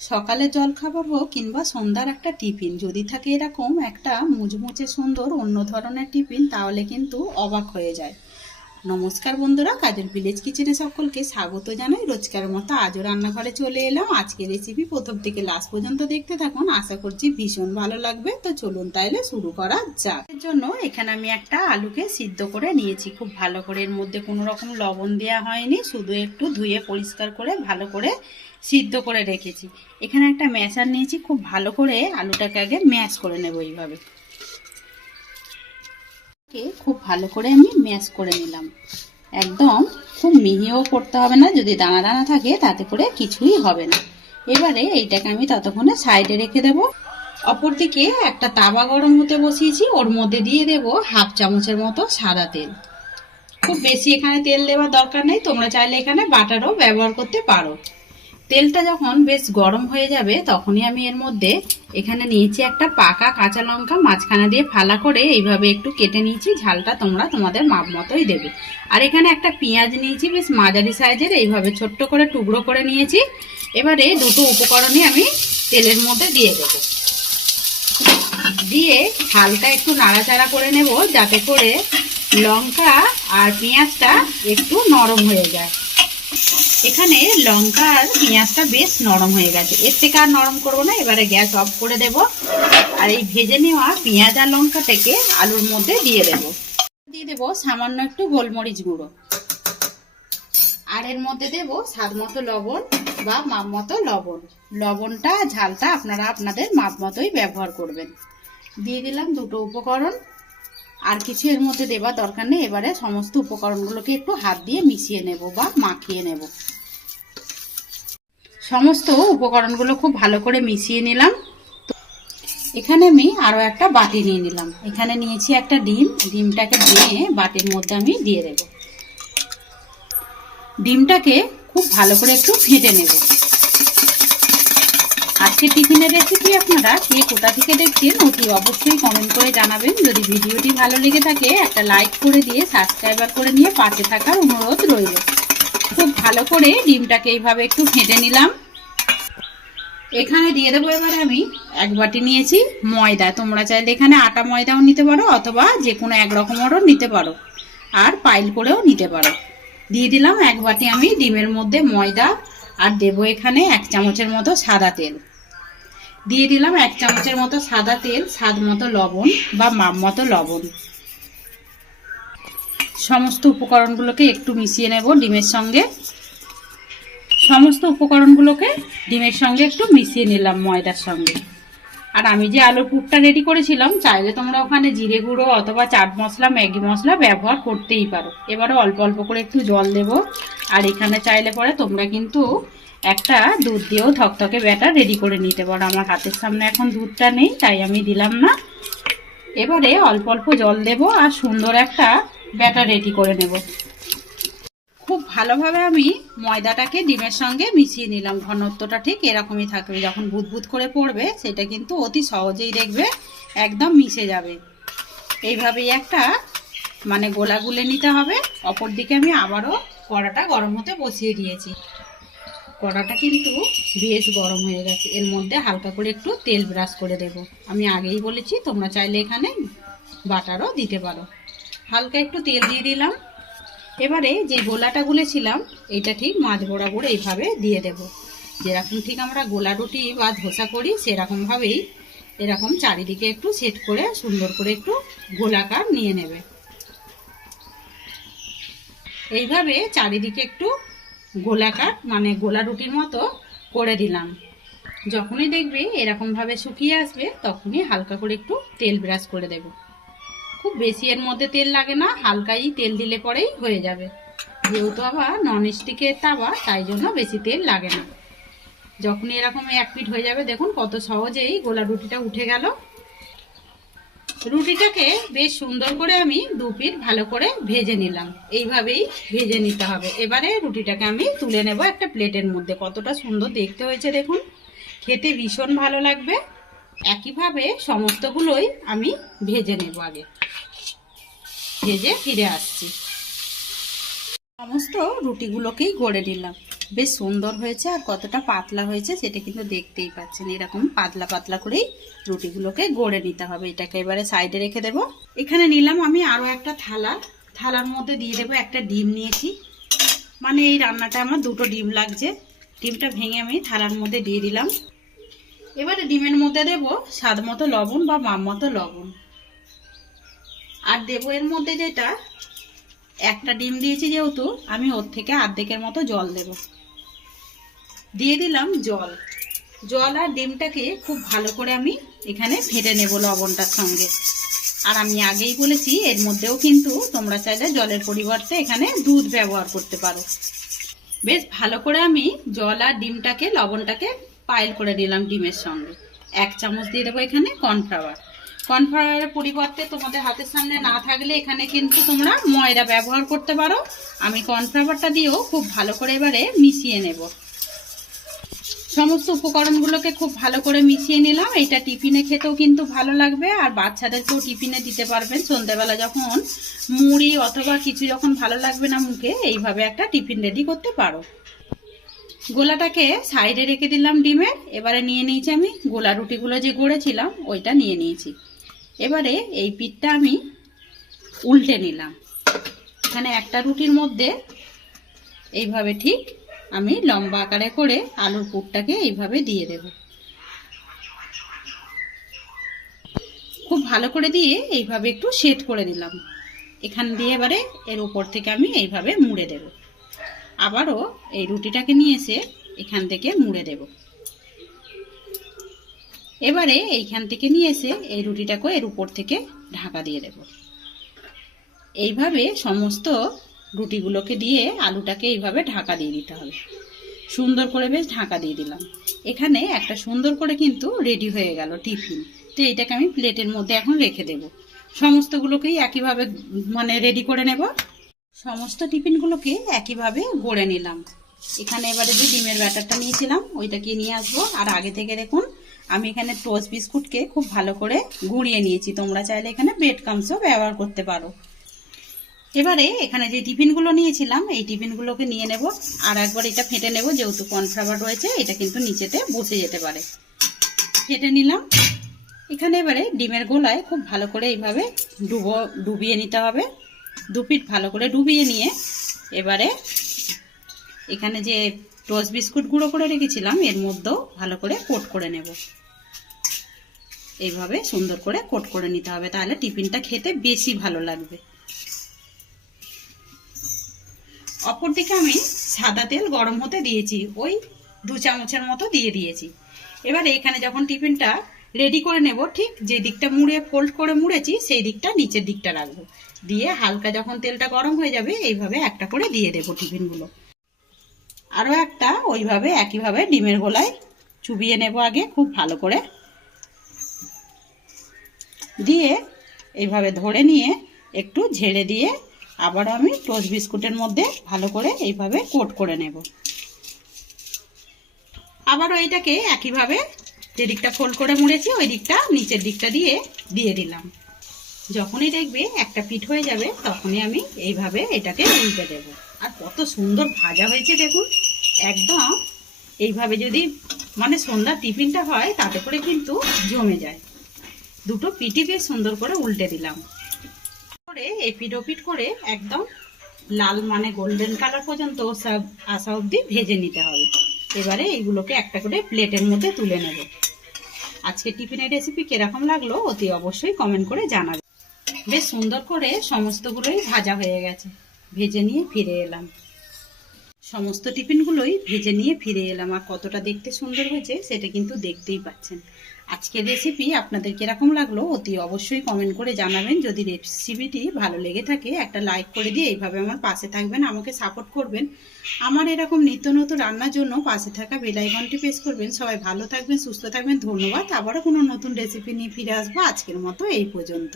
সকালে জলখাবার হোক কিংবা সন্ধ্যার একটা টিফিন যদি থাকে এরকম একটা মুচমুচে সুন্দর অন্য ধরনের টিফিন, তাহলে কিন্তু অবাক হয়ে যায়। নমস্কার বন্ধুরা, কাজের ভিলেজ কিচেনে সকলকে স্বাগত জানাই। রোজকার মতো আজও রান্নাঘরে চলে এলাম। আজকের রেসিপি প্রথম থেকে লাস্ট পর্যন্ত দেখতে থাকুন, আশা করছি ভীষণ ভালো লাগবে। তো চলুন তাইলে শুরু করা যাক। এর জন্য এখানে আমি একটা আলুকে সিদ্ধ করে নিয়েছি খুব ভালো করে। এর মধ্যে কোনো রকম লবণ দেওয়া হয়নি, শুধু একটু ধুয়ে পরিষ্কার করে ভালো করে সিদ্ধ করে রেখেছি। এখানে একটা ম্যাশার নিয়েছি, খুব ভালো করে আলুটাকে আগে ম্যাশ করে নেব। এইভাবে খুব ভালো করে আমি ম্যাশ করে নিলাম। একদম খুব মিহিও করতে হবে না, যদি দানা দানা থাকে তাতে করে কিছুই হবে না। এবারে এইটাকে আমি ততক্ষণে সাইডে রেখে দেব। অপরদিকে একটা তাওয়া গরম হতে বসিয়েছি, ওর মধ্যে দিয়ে দেব হাফ চামচের মতো সাদা তেল। খুব বেশি এখানে তেল দেওয়ার দরকার নেই, তোমরা চাইলে এখানে বাটারও ব্যবহার করতে পারো। তেলটা যখন বেশ গরম হয়ে যাবে তখনই আমি এর মধ্যে এখানে নিয়েছি একটা পাকা কাঁচা লঙ্কা, মাঝখানে দিয়ে ফালা করে এইভাবে একটু কেটে নিয়েছি। ঝালটা তোমরা তোমাদের মাপ মতোই দেবে। আর এখানে একটা পেঁয়াজ নিয়েছি বেশ মাঝারি সাইজের, এইভাবে ছোট্ট করে টুকরো করে নিয়েছি। এবারে দুটো উপকরণই আমি তেলের মধ্যে দিয়ে দেব। দিয়ে হালকা একটু নাড়াচাড়া করে নেব, যাতে করে লঙ্কা আর পেঁয়াজটা একটু নরম হয়ে যায়। এখানে লঙ্কা আর পেঁয়াজটা বেশ নরম হয়ে গেছে, এর থেকে আর নরম করবো না। এবারে গ্যাস অফ করে দেব। আর এই ভেজে নেওয়া পেঁয়াজ আর লঙ্কাটাকে আলুর মধ্যে দিয়ে দেব সামান্য একটু গোলমরিচ গুঁড়ো। আর এর মধ্যে দেব স্বাদ মতো লবণ বা মাপ মতো লবণ। লবণটা ঝালটা আপনারা আপনাদের মাপ মতোই ব্যবহার করবেন। দিয়ে দিলাম দুটো উপকরণ, আর কিছু এর মধ্যে দেওয়ার দরকার নেই। এবারে সমস্ত উপকরণগুলোকে একটু হাত দিয়ে মিশিয়ে নেব বা মাখিয়ে নেব। সমস্ত উপকরণগুলো খুব ভালো করে মিশিয়ে নিলাম। এখানে আমি আরো একটা বাটি নিয়ে নিলাম। এখানে নিয়েছি একটা ডিম, ডিমটাকে ভেঙে বাটির মধ্যে আমি দিয়ে দেব। ডিমটাকে খুব ভালো করে একটু ফেটে নেব। আজকে টিফিনের রেসিপি আপনারা কে কোথা থেকে দেখছেন অতি অবশ্যই কমেন্ট করে জানাবেন। যদি ভিডিওটি ভালো লেগে থাকে একটা লাইক করে দিয়ে সাবস্ক্রাইবার করে নিয়ে পাশে থাকার অনুরোধ রইল। খুব ভালো করে ডিমটাকে এইভাবে একটু ফেটে নিলাম। এখানে দিয়ে দেবো এবারে আমি এক বাটি নিয়েছি ময়দা। তোমরা চাইলে এখানে আটা ময়দাও নিতে পারো, অথবা যে কোনো এক রকমেরও নিতে পারো, আর পাইল করেও নিতে পারো। দিয়ে দিলাম এক বাটি আমি ডিমের মধ্যে ময়দা। আর দেবো এখানে এক চামচের মতো সাদা তেল। দিয়ে দিলাম এক চামচের মতো সাদা তেল, স্বাদ মতো লবণ বা মাপ মতো লবণ। সমস্ত উপকরণগুলোকে একটু মিশিয়ে নেব ডিমের সঙ্গে। সমস্ত উপকরণগুলোকে ডিমের সঙ্গে একটু মিশিয়ে নিলাম ময়দার সঙ্গে। আর আমি যে আলুর পুরটা রেডি করেছিলাম, চাইলে তোমরা ওখানে জিরে গুঁড়ো অথবা চাট মশলা, ম্যাগি মশলা ব্যবহার করতেই পারো। এবারে অল্প অল্প করে একটু জল দেব। আর এখানে চাইলে পরে তোমরা কিন্তু একটা দুধ দিয়েও থকথকে ব্যাটার রেডি করে নিতে পারো। আমার হাতের সামনে এখন দুধটা নেই, তাই আমি দিলাম না। এবারে অল্প অল্প জল দেব আর সুন্দর একটা ব্যাটার রেডি করে নেব। খুব ভালোভাবে আমি ময়দাটাকে ডিমের সঙ্গে মিশিয়ে নিলাম। ঘনত্বটা ঠিক এরকমই থাকবে, যখন বুদবুদ করে পড়বে সেটা কিন্তু অতি সহজেই দেখবে একদম মিশে যাবে। এইভাবেই একটা গোলা গুলে নিতে হবে। অপর দিকে আমি আবারও কড়াটা গরম হতে বসিয়ে দিয়েছি। কড়াটা কিন্তু বেশ গরম হয়ে গেছে, এর মধ্যে হালকা করে একটু তেল ব্রাশ করে দেব। আমি আগেই বলেছি তোমরা চাইলে এখানে বাটারও দিতে পারো। হালকা একটু তেল দিয়ে দিলাম। এবারে যে গোলাটা গুলেছিলাম এটা ঠিক মাঝ বরাবর এইভাবে দিয়ে দেব। যেরকম ঠিক আমরা গোলা রুটি বা ধোসা করি সেরকম ভাবেই এরকম চারিদিকে একটু সেট করে সুন্দর করে একটু গোলাকার নিয়ে নেবে। এইভাবে চারিদিকে একটু গোলাকার গোলা রুটির মতো করে দিলাম। যখনই দেখবে এরকম ভাবে শুকিয়ে আসবে তখনই হালকা করে একটু তেল ব্রাশ করে দেব। খুব বেশি এর মধ্যে তেল লাগে না, হালকাই তেল দিলে পরেই হয়ে যাবে। যেহেতু আবার ননস্টিকের তাওয়া, তাই জন্য বেশি তেল লাগে না। যখনই এরকম এক পিঠ হয়ে যাবে দেখুন কত সহজেই গোলা রুটিটা উঠে গেল। রুটিটাকে বেশ সুন্দর করে আমি দু পিঠ ভালো করে ভেজে নিলাম। এইভাবেই ভেজে নিতে হবে। এবারে রুটিটাকে আমি তুলে নেব একটা প্লেটের মধ্যে। কতটা সুন্দর দেখতে হয়েছে দেখুন, খেতে ভীষণ ভালো লাগবে। একইভাবে সমস্তগুলোই আমি ভেজে নেব। আগে ভেজে ফিরে আসছি। সমস্ত রুটিগুলোকেই গড়ে নিলাম। বেশ সুন্দর হয়েছে, আর কতটা পাতলা হয়েছে সেটা কিন্তু দেখতেই পাচ্ছেন। এরকম পাতলা পাতলা করেই রুটিগুলোকে গড়ে নিতে হবে। এটাকে এবারে সাইডে রেখে দেব। এখানে নিলাম আমি আরও একটা থালার মধ্যে দিয়ে দেবো একটা ডিম নিয়েছি। মানে এই রান্নাটা আমার 2টো ডিম লাগছে। ডিমটা ভেঙে আমি থালার মধ্যে দিয়ে দিলাম। এবারে ডিমের মধ্যে দেব স্বাদ মতো লবণ বা মাপ মতো লবণ, আর দেবো এর মধ্যে যেটা একটা ডিম দিয়েছি যেহেতু আমি ওর থেকে অর্ধেকের মতো জল দেব। দিয়ে দিলাম জল আর ডিমটাকে খুব ভালো করে আমি এখানে ফেটে নেব লবণটার সঙ্গে। আর আমি আগেই বলেছি এর মধ্যেও কিন্তু তোমরা চাইলে জলের পরিবর্তে এখানে দুধ ব্যবহার করতে পারো। বেশ ভালো করে আমি জল আর ডিমটাকে লবণটাকে পাইল করে নিলাম ডিমের সঙ্গে। 1 চামচ দিয়ে দেবো এখানে কর্নফ্লাওয়ারের পরিবর্তে তোমাদের হাতের সামনে না থাকলে এখানে কিন্তু তোমরা ময়দা ব্যবহার করতে পারো। আমি কর্নফ্লাওয়ারটা দিয়েও খুব ভালো করে এবারে মিশিয়ে নেব। সমস্ত উপকরণগুলোকে খুব ভালো করে মিশিয়ে নিলাম। এটা টিফিনে খেতেও কিন্তু ভালো লাগবে, আর বাচ্চাদেরকেও টিফিনে দিতে পারবেন। সন্ধ্যেবেলা যখন মুড়ি অথবা কিছু যখন ভালো লাগবে না মুখে, এইভাবে একটা টিফিন রেডি করতে পারো। গোলাটাকে সাইডে রেখে দিলাম ডিমের। এবারে নিয়ে নিয়েছি আমি গোলা রুটিগুলো যে গড়েছিলাম ওইটা নিয়ে নিয়েছি। এবারে এই পিঠটা আমি উল্টে নিলাম। এখানে একটা রুটির মধ্যে এইভাবে ঠিক আমি লম্বা আকারে করে আলুর পুরটাকে এইভাবে দিয়ে দেব। খুব ভালো করে দিয়ে এইভাবে একটু সেট করে দিলাম। এখান দিয়ে এবারে এর উপর থেকে আমি এইভাবে মুড়ে দেব। আবারও এই রুটিটাকে নিয়ে এসে এখান থেকে মুড়ে দেব। এবারে এইখান থেকে নিয়ে এসে এই রুটিটাকে এর উপর থেকে ঢাকা দিয়ে দেব। এইভাবে সমস্ত রুটিগুলোকে দিয়ে আলুটাকে এইভাবে ঢাকা দিয়ে দিতে হবে। সুন্দর করে বেশ ঢাকা দিয়ে দিলাম। এখানে একটা সুন্দর করে কিন্তু রেডি হয়ে গেল টিফিন। তো এইটাকে আমি প্লেটের মধ্যে এখন রেখে দেব। সমস্তগুলোকেই একইভাবে মানে রেডি করে নেব। সমস্ত টিফিনগুলোকে একইভাবে গড়ে নিলাম। এখানে এবারে যে ডিমের ব্যাটারটা নিয়েছিলাম ওইটাকে নিয়ে আসবো। আর আগে থেকে দেখুন আমি এখানে টোস্ট বিস্কুটকে খুব ভালো করে গুঁড়িয়ে নিয়েছি। তোমরা চাইলে এখানে ব্রেড ক্রাম্বসও ব্যবহার করতে পারো। এবারে এখানে যে টিফিনগুলো নিয়েছিলাম এই টিফিনগুলোকে নিয়ে নেব। আর একবার এটা ফেটে নেব, যেহেতু কর্নফ্লাওয়ার রয়েছে এটা কিন্তু নিচেতে বসে যেতে পারে। ফেটে নিলাম। এখানে এবারে ডিমের গোলায় খুব ভালো করে এইভাবে ডুবিয়ে নিতে হবে। 2 পিঠ ভালো করে ডুবিয়ে নিয়ে এবারে এখানে যে টোস্ট বিস্কুট গুঁড়ো করে রেখেছিলাম এর মধ্যেও ভালো করে কোট করে নেব। এইভাবে সুন্দর করে কোট করে নিতে হবে, তাহলে টিফিনটা খেতে বেশি ভালো লাগবে। অপরদিকে আমি সাদা তেল গরম হতে দিয়েছি, ওই 2 চামচের মতো দিয়ে দিয়েছি। এবারে এখানে যখন টিফিনটা রেডি করে নেব, ঠিক যে দিকটা মুড়ে ফোল্ড করে মুড়েছি সেই দিকটা নিচের দিকটা রাখবো। দিয়ে হালকা যখন তেলটা গরম হয়ে যাবে এইভাবে একটা করে দিয়ে দেবো টিফিনগুলো। আরও একটা ওইভাবে একইভাবে ডিমের গোলায় চুবিয়ে নেব আগে খুব ভালো করে। দিয়ে এইভাবে ধরে নিয়ে একটু ঝেড়ে দিয়ে আবারও আমি টোস্ট বিস্কুটের মধ্যে ভালো করে এইভাবে কোট করে নেব। আবারও এটাকে একইভাবে যে দিকটা ফোল্ড করে মুড়েছি ওই দিকটা নিচের দিকটা দিয়ে দিলাম। যখনই দেখবে একটা পিঠ হয়ে যাবে তখনই আমি এইভাবে এটাকে উল্টে দেব। আর কত সুন্দর ভাজা হয়েছে দেখুন। একদম এইভাবে যদি মানে সন্ধ্যার টিফিনটা হয় তাতে করে কিন্তু জমে যায়। 2টো পিঠই বেশ সুন্দর করে উল্টে দিলাম। করে এপিট ওপিট করে একদম লাল মানে গোল্ডেন কালার পর্যন্ত সব আসা অবধি ভেজে নিতে হবে। এবারে এইগুলোকে একটা করে প্লেটের মধ্যে তুলে নেব। আজকে টিফিনের রেসিপি কিরকম লাগলো অতি অবশ্যই কমেন্ট করে জানাবে। বেশ সুন্দর করে সমস্তগুলোই ভাজা হয়ে গেছে। ভেজে নিয়ে ফিরে এলাম। সমস্ত টিফিনগুলোই ভেজে নিয়ে ফিরে এলাম। আর কতটা দেখতে সুন্দর হয়েছে সেটা কিন্তু দেখতেই পাচ্ছেন। আজকের রেসিপি আপনাদের কিরকম লাগলো অতি অবশ্যই কমেন্ট করে জানাবেন। যদি রেসিপিটি ভালো লেগে থাকে একটা লাইক করে দিয়ে এইভাবে আমার পাশে থাকবেন, আমাকে সাপোর্ট করবেন। আমার এরকম নিত্য নতুন রান্নার জন্য পাশে থাকা বেল আইকনটি প্রেস করবেন। সবাই ভালো থাকবেন, সুস্থ থাকবেন। ধন্যবাদ। আবারও কোনো নতুন রেসিপি নিয়ে ফিরে আসবো। আজকের মতো এই পর্যন্ত।